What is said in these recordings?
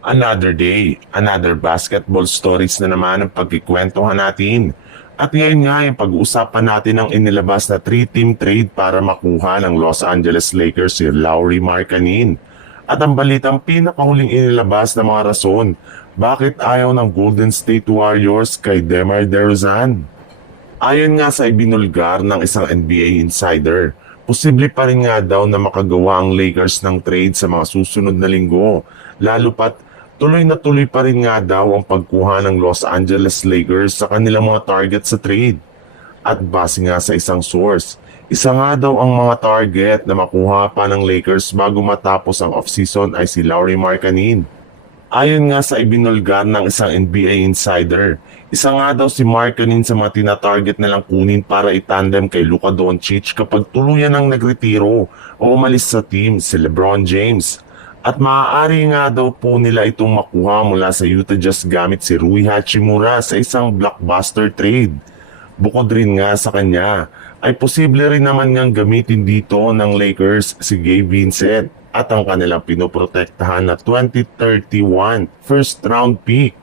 Another day, another basketball stories na naman ang pagkikwentuhan natin. At ngayon nga yung pag-uusapan natin ang inilabas na 3-team trade para makuha ng Los Angeles Lakers si Lauri Markkanen. At ang balitang pinakahuling inilabas na mga rason, bakit ayaw ng Golden State Warriors kay DeMar DeRozan? Ayon nga sa ibinulgar ng isang NBA insider, posible pa rin nga daw na makagawa ang Lakers ng trade sa mga susunod na linggo, lalo pat tuloy na tuloy pa rin nga daw ang pagkuha ng Los Angeles Lakers sa kanilang mga target sa trade. At base nga sa isang source, isa nga daw ang mga target na makuha pa ng Lakers bago matapos ang offseason ay si Lauri Markkanen. Ayon nga sa ibinulgar ng isang NBA insider, isa nga daw si Markkanen sa mga tinatarget nilang kunin para itandem kay Luka Doncic kapag tuluyan ang nagretiro o umalis sa team si LeBron James. At maaari nga daw po nila itong makuha mula sa Utah Jazz gamit si Rui Hachimura sa isang blockbuster trade. Bukod rin nga sa kanya, ay posible rin naman ngang gamitin dito ng Lakers si Gabe Vincent at ang kanilang pinoprotektahan na 2031 first round pick.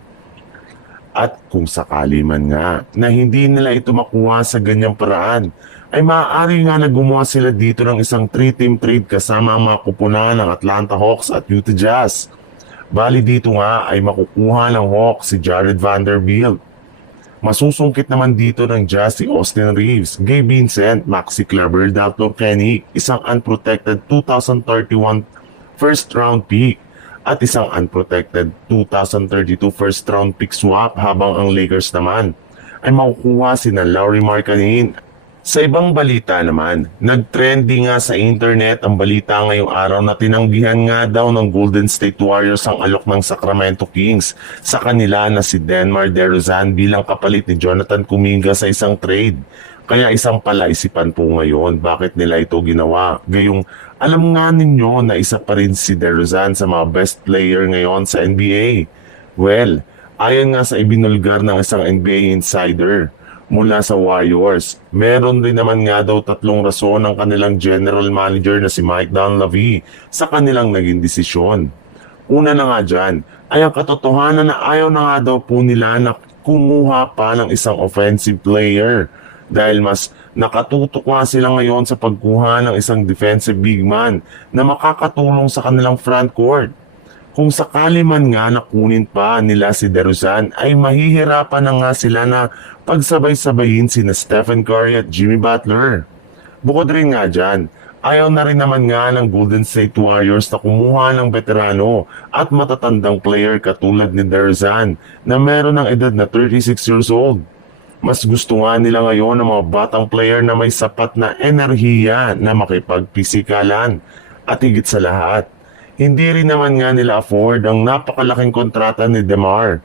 At kung sakali man nga na hindi nila ito makuha sa ganyang paraan, ay maaari nga na gumawa sila dito ng isang 3-team trade kasama ang mga kupunan ng Atlanta Hawks at Utah Jazz. Bali dito nga ay makukuha ng Hawks si Jared Vanderbilt. Masusungkit naman dito ng Jazz si Austin Reeves, Gabe Vincent, Maxi Kleber, Dalton Kenick, isang unprotected 2031 first round pick at isang unprotected 2032 first round pick swap, habang ang Lakers naman ay makukuha sina Lauri Markkanen. Sa ibang balita naman, nagtrending nga sa internet ang balita ngayong araw na tinanggihan nga daw ng Golden State Warriors ang alok ng Sacramento Kings sa kanila na si DeMar DeRozan bilang kapalit ni Jonathan Kuminga sa isang trade. Kaya isang palaisipan po ngayon bakit nila ito ginawa. Gayong alam nga ninyo na isa pa rin si DeRozan sa mga best player ngayon sa NBA. Well, ayon nga sa ibinulgar ng isang NBA insider mula sa Warriors, meron rin naman nga daw tatlong rason ng kanilang general manager na si Mike Dunleavy sa kanilang naging desisyon. Una na nga dyan ay ang katotohanan na ayaw na nga daw po nila na kumuha pa ng isang offensive player dahil mas nakatutok nga sila ngayon sa pagkuha ng isang defensive big man na makakatulong sa kanilang front court. Kung sakali man nga nakunin pa nila si DeRozan ay mahihirapan na nga sila na pagsabay-sabayin sina Stephen Curry at Jimmy Butler. Bukod rin nga dyan, ayaw na rin naman nga ng Golden State Warriors na kumuha ng veterano at matatandang player katulad ni DeRozan na meron ng edad na 36 years old. Mas gusto nga nila ngayon ng mga batang player na may sapat na enerhiya na makipagpisikalan at higit sa lahat, hindi rin naman nga nila afford ang napakalaking kontrata ni DeMar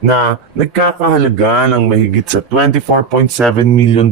na nagkakahalaga ng mahigit sa $24.7 million.